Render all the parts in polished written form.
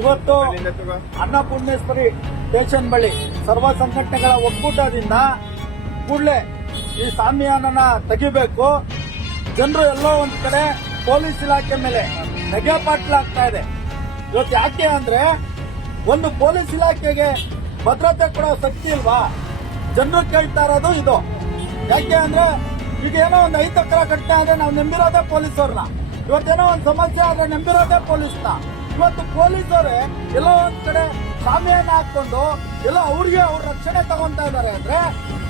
ಇವತ್ತು ಅನ್ನಪೂರ್ಣೇಶ್ವರಿ ಸ್ಟೇಷನ್ ಬಳಿ ಸರ್ವ ಸಂಘಟನೆಗಳ ಒಕ್ಕೂಟದಿಂದ ಕೂಡಲೇ ಈ ಸಾಮಿಯಾನನ ತೆಗಿಬೇಕು. ಜನರು ಎಲ್ಲೋ ಒಂದ್ ಕಡೆ ಪೊಲೀಸ್ ಇಲಾಖೆ ಮೇಲೆ ನೆಗೆಪಾಟ್ಲಾಗ್ತಾ ಇದೆ. ಇವತ್ತು ಯಾಕೆ ಅಂದ್ರೆ ಒಂದು ಪೊಲೀಸ್ ಇಲಾಖೆಗೆ ಭದ್ರತೆ ಕೊಡೋ ಶಕ್ತಿ ಇಲ್ವಾ? ಜನರು ಕೇಳ್ತಾ ಇರೋದು ಇದು. ಯಾಕೆ ಅಂದ್ರೆ ಈಗ ಏನೋ ಒಂದು ಅಹಿತಕರ ಘಟನೆ ಆದ್ರೆ ನಾವು ನಂಬಿರೋದೇ ಪೊಲೀಸವ್ರನ್ನ. ಇವತ್ತೇನೋ ಒಂದು ಸಮಸ್ಯೆ ಆದ್ರೆ ನಂಬಿರೋದೇ ಪೊಲೀಸ್ನ. ಇವತ್ತು ಪೊಲೀಸರೇ ಎಲ್ಲೋ ಒಂದ್ ಕಡೆ ಶಾಮಿಯಾನ ಹಾಕೊಂಡು ಎಲ್ಲ ಅವ್ರಿಗೆ ಅವ್ರ ರಕ್ಷಣೆ ತಗೊಂತಾ ಇದಾರೆ ಅಂದ್ರೆ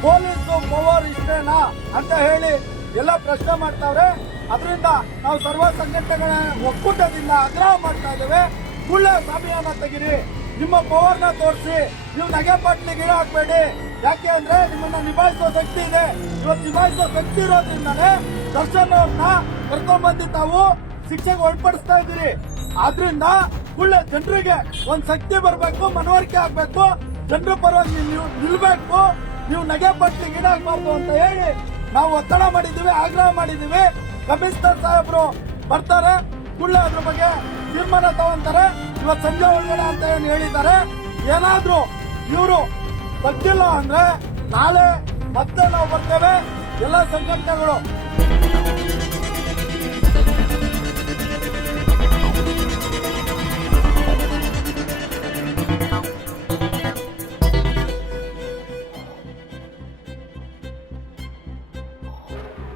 ಪೊಲೀಸ್ ಪವರ್ ಇಷ್ಟೇನಾ ಅಂತ ಹೇಳಿ ಎಲ್ಲ ಪ್ರಶ್ನೆ ಮಾಡ್ತಾವ್ರೆ. ಅದರಿಂದ ನಾವು ಸರ್ವ ಸಂಘಟನೆಗಳ ಒಕ್ಕೂಟದಿಂದ ಆಗ್ರಹ ಮಾಡ್ತಾ ಇದ್ದೇವೆ. ಕೂಡಲೇ ಶಾಮಿಯಾನ ತೆಗಿರಿ, ನಿಮ್ಮ ಪವರ್ನ ತೋರಿಸಿ, ನೀವು ನಗೆಪಾಟ್ಲಿಗೆ ಹಾಕ್ಬೇಡಿ. ಯಾಕೆ ಅಂದ್ರೆ ನಿಮ್ಮನ್ನ ನಿಭಾಯಿಸೋ ಶಕ್ತಿ ಇದೆ. ಇವತ್ತು ನಿಭಾಯಿಸೋ ಶಕ್ತಿ ಇರೋದ್ರಿಂದಾನೇ ದರ್ಶನ್ ಅವ್ರನ್ನ ಕರ್ಕೊಂಡ್ಬಂದು ತಾವು ಶಿಕ್ಷೆಗೆ ಒಳಪಡಿಸ್ತಾ ಇದ್ದೀರಿ. ಆದ್ರಿಂದ ಕೂಡಲೇ ಜನರಿಗೆ ಒಂದ್ ಶಕ್ತಿ ಬರಬೇಕು, ಮನವರಿಕೆ ಆಗ್ಬೇಕು, ಜನರ ಪರವಾಗಿ ನೀವು ನಿಲ್ಬೇಕು, ನೀವು ನಗೆಪಾಟ್ಲಿಗೆ ಈಡಾಗಬಾರ್ದು ಅಂತ ಹೇಳಿ ನಾವು ಒತ್ತಡ ಮಾಡಿದ್ದೀವಿ, ಆಗ್ರಹ ಮಾಡಿದ್ದೀವಿ. ಕಮಿಷನರ್ ಸಾಹೇಬ್ರು ಬರ್ತಾರೆ, ಕೂಡಲೇ ಅದ್ರ ಬಗ್ಗೆ ತೀರ್ಮಾನ ತಗೊಂತಾರೆ. ಇವತ್ತು ಸಂಜೆ ಒಳಗಡೆ ಅಂತ ಏನು ಹೇಳಿದ್ದಾರೆ. ಏನಾದ್ರೂ ಇವರು ಗೊತ್ತಿಲ್ಲ ಅಂದ್ರೆ ನಾಳೆ ಮತ್ತೆ ನಾವು ಬರ್ತೇವೆ. ಎಲ್ಲ ಸಂಘಟನೆಗಳು